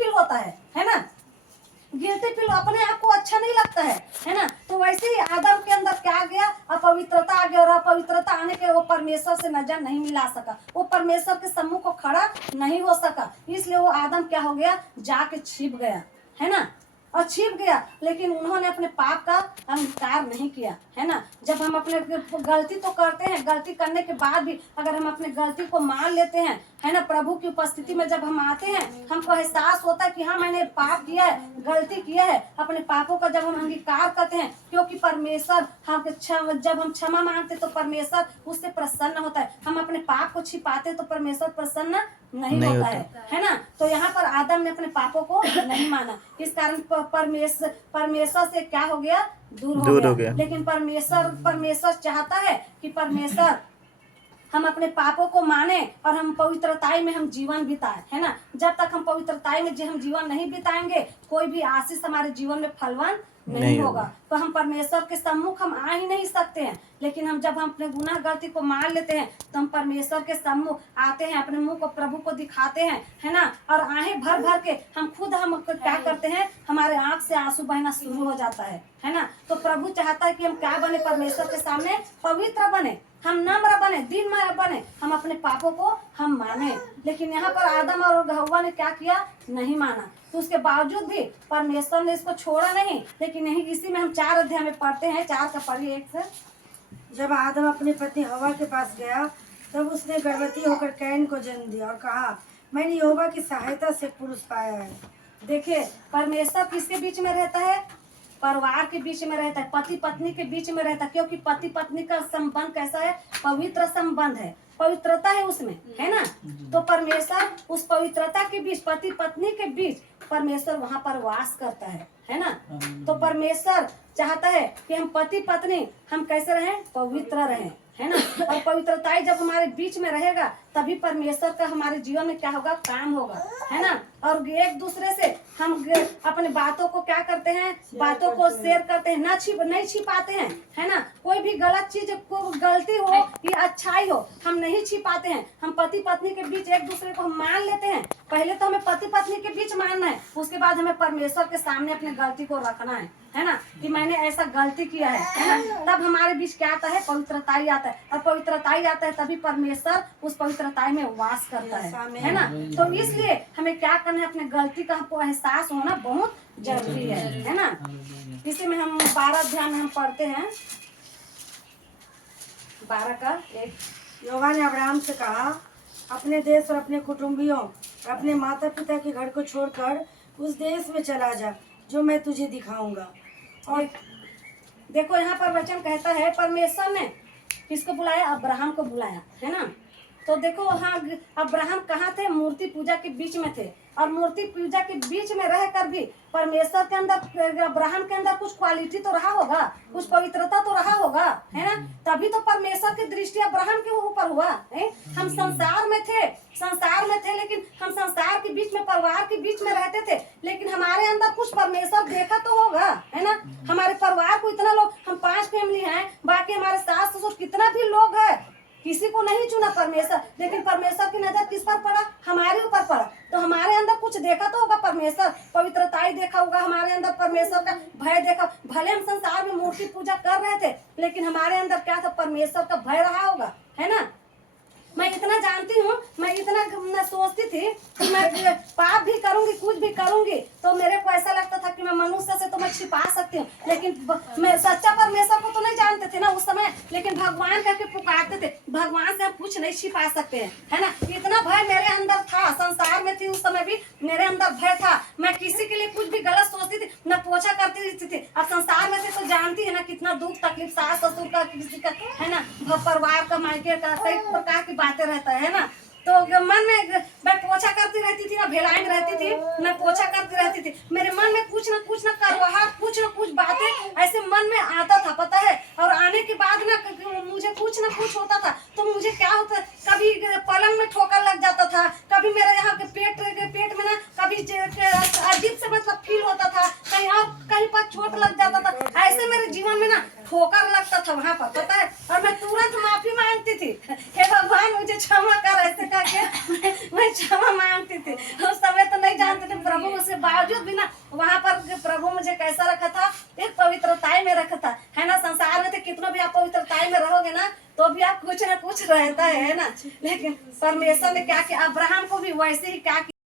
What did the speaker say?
Feel होता है ना, गिल्टी फील, अपने आप को अच्छा नहीं लगता है ना। तो वैसे ही आदम के अंदर क्या गया, अपवित्रता आ गया, और अपवित्रता आने के वो परमेश्वर से नजर नहीं मिला सका, वो परमेश्वर के सम्मुख को खड़ा नहीं हो सका, इसलिए वो आदम क्या हो गया, जाके छिप गया, है ना, और छिप गया। लेकिन उन्होंने अपने पाप का अंगीकार नहीं किया, है ना। जब हम अपने गलती तो करते हैं, गलती करने के बाद भी अगर हम अपने गलती को मान लेते हैं, है ना, प्रभु की उपस्थिति में जब हम आते हैं, हमको एहसास होता है कि हाँ मैंने पाप किया है, गलती किया है, अपने पापों का जब हम अंगीकार करते हैं, क्योंकि परमेश्वर हम जब हम क्षमा मांगते तो परमेश्वर उससे प्रसन्न होता है। हम अपने पाप को छिपाते तो परमेश्वर प्रसन्न नहीं होता है ना। तो यहाँ पर आदम ने अपने पापों को नहीं माना, इस कारण परमेश्वर से क्या हो गया, दूर हो गया। लेकिन परमेश्वर चाहता है कि परमेश्वर हम अपने पापों को माने और हम पवित्रताई में हम जीवन बिताए, है ना। जब तक हम पवित्रताई में हम जीवन नहीं बिताएंगे, कोई भी आशीष हमारे जीवन में फलवान नहीं होगा। तो हम परमेश्वर के सम्मुख हम आ ही नहीं सकते हैं। लेकिन हम जब हम अपने गुनाह गलती को मान लेते हैं तो हम परमेश्वर के सम्मुख आते हैं, अपने मुंह को प्रभु को दिखाते हैं, है ना, और आहें भर भर के हम क्या करते हैं, हमारे आंख से आंसू बहना शुरू हो जाता है ना। तो प्रभु चाहता है कि हम क्या बने, परमेश्वर के सामने पवित्र बने, हम नम्र बने, दीनमय बने, हम अपने पापों को हम माने। लेकिन यहाँ पर आदम और हव्वा ने क्या किया, नहीं माना। तो उसके बावजूद भी परमेश्वर ने इसको छोड़ा नहीं। लेकिन यही इसी में हम 4 अध्याय में पढ़ते हैं, 4 का पढ़िए 1 से। जब आदम अपनी पत्नी हवा के पास गया तब उसने गर्भवती होकर कैन को जन्म दिया और कहा, मैंने यहोवा की सहायता से पुरुष पाया है। देखिए, परमेश्वर किसके बीच में रहता है, परिवार के बीच में रहता है, पति पत्नी के बीच में रहता है। क्योंकि पति पत्नी का संबंध कैसा है, पवित्र संबंध है, पवित्रता है उसमें, है ना। तो परमेश्वर उस पवित्रता के बीच, पति पत्नी के बीच परमेश्वर वहां पर वास करता है ना। तो परमेश्वर चाहता है कि हम पति पत्नी हम कैसे रहें, पवित्र रहें, है ना। और पवित्रताई जब हमारे बीच में रहेगा तभी परमेश्वर का हमारे जीवन में क्या होगा, काम होगा, है ना। और एक दूसरे से हम अपने बातों को क्या करते हैं, बातों को शेयर करते हैं, नहीं छिपाते हैं, है ना। कोई भी गलत चीज को, गलती हो या अच्छाई हो, हम नहीं छिपाते हैं। हम पति पत्नी के बीच एक दूसरे को हम मान लेते हैं। पहले तो हमें पति पत्नी के बीच मानना है, उसके बाद हमें परमेश्वर के सामने अपनी गलती को रखना है ना, कि मैंने ऐसा गलती किया है ना। तब हमारे बीच क्या आता है, पवित्रताई आता है, और पवित्रताई आता है तभी परमेश्वर उस पवित्रताई में वास करता है ना। तो इसलिए हमें क्या करना है, अपने गलती का हमको एहसास होना बहुत जरूरी है ना। इसी में हम 12 अध्याय में हम पढ़ते हैं, 12 का 1। यहोवा ने अब्राहम से कहा, अपने देश और अपने कुटुंबियों और अपने माता पिता के घर को छोड़कर उस देश में चला जा जो मैं तुझे दिखाऊंगा। और देखो यहाँ पर वचन कहता है, परमेश्वर ने किसको बुलाया, अब्राहम को बुलाया, है ना। तो देखो हाँ, अब्राहम कहाँ थे, मूर्ति पूजा के बीच में थे। और मूर्ति पूजा के बीच में रहकर भी परमेश्वर के अंदर, अब्राहम के अंदर कुछ क्वालिटी तो रहा होगा, कुछ पवित्रता तो रहा होगा, है ना। तभी तो परमेश्वर की दृष्टि अब्राहम के ऊपर हुआ है। हम संसार में थे, लेकिन हम संसार के बीच में, परिवार के बीच में रहते थे, लेकिन हमारे अंदर कुछ परमेश्वर देखा तो होगा, है ना। हमारे परिवार को इतना लोग, हम 5 फैमिली हैं, बाकी हमारे सास ससुर कितना भी लोग है, किसी को नहीं चुना परमेश्वर, लेकिन परमेश्वर की नजर किस पर पड़ा, हमारे ऊपर पड़ा। तो हमारे अंदर कुछ देखा तो होगा परमेश्वर, पवित्रताई देखा होगा हमारे अंदर, परमेश्वर का भय देखा। भले हम संसार में मूर्ति पूजा कर रहे थे, लेकिन हमारे अंदर क्या था, परमेश्वर का भय रहा होगा, है ना। मैं इतना जानती हूँ, मैं इतना सोचती थी कि मैं पाप भी करूंगी, कुछ भी करूंगी, तो मेरे को ऐसा लगता था कि मैं मनुष्य से तो मैं छिपा सकती हूँ। लेकिन मैं सच्चा परमेश्वर को तो नहीं जानते थे ना उस समय, लेकिन भगवान करके पुकारते थे। भगवान से हम कुछ नहीं छिपा सकते हैं, है ना। इतना भय मेरे अंदर था, संसार में थी उस समय भी मेरे अंदर भय था। मैं किसी के लिए कुछ भी गलत सोचती थी, मैं पोछा करती रहती थी। अब संसार में थे तो जानती है ना, कितना दुख तकलीफ, सास ससुर का, किसी का, है ना, परिवार का, मायके का, कई प्रकार की बातें रहता है ना। तो मन में मैं पोछा करती रहती थी ना, भेलाई में रहती थी, मैं पोछा करती रहती थी। मेरे मन में कुछ ना करवाहट, कुछ ना कुछ बातें ऐसे मन में आता था, पता है। और आने के बाद ना मुझे कुछ ना कुछ होता था, तो मुझे क्या होता, कभी पलंग में ठोकर लग जाता था, कभी मेरे यहाँ के पेट में ना कभी अजीब से मतलब फील होता था, कहीं पर चोट लग जाता था। ऐसे मेरे जीवन में ना ठोकर लगता था वहाँ पर, पता है। और मैं तुरंत माफी मांगती थी, हे भगवान मुझे क्षमा कर, ऐसे करके मैं क्षमा मांगती थी। उस समय तो नहीं जानते थे प्रभु उसके बावजूद भी ना वहाँ पर प्रभु मुझे कैसा रखा था, एक पवित्रताई में रखा था, है ना। संसार में तो कितना भी आप पवित्रताई में रहोगे ना तो भी आप कुछ ना कुछ रहता है ना। लेकिन परमेश्वर ने क्या किया, अब्राहम को भी वैसे ही क्या किया।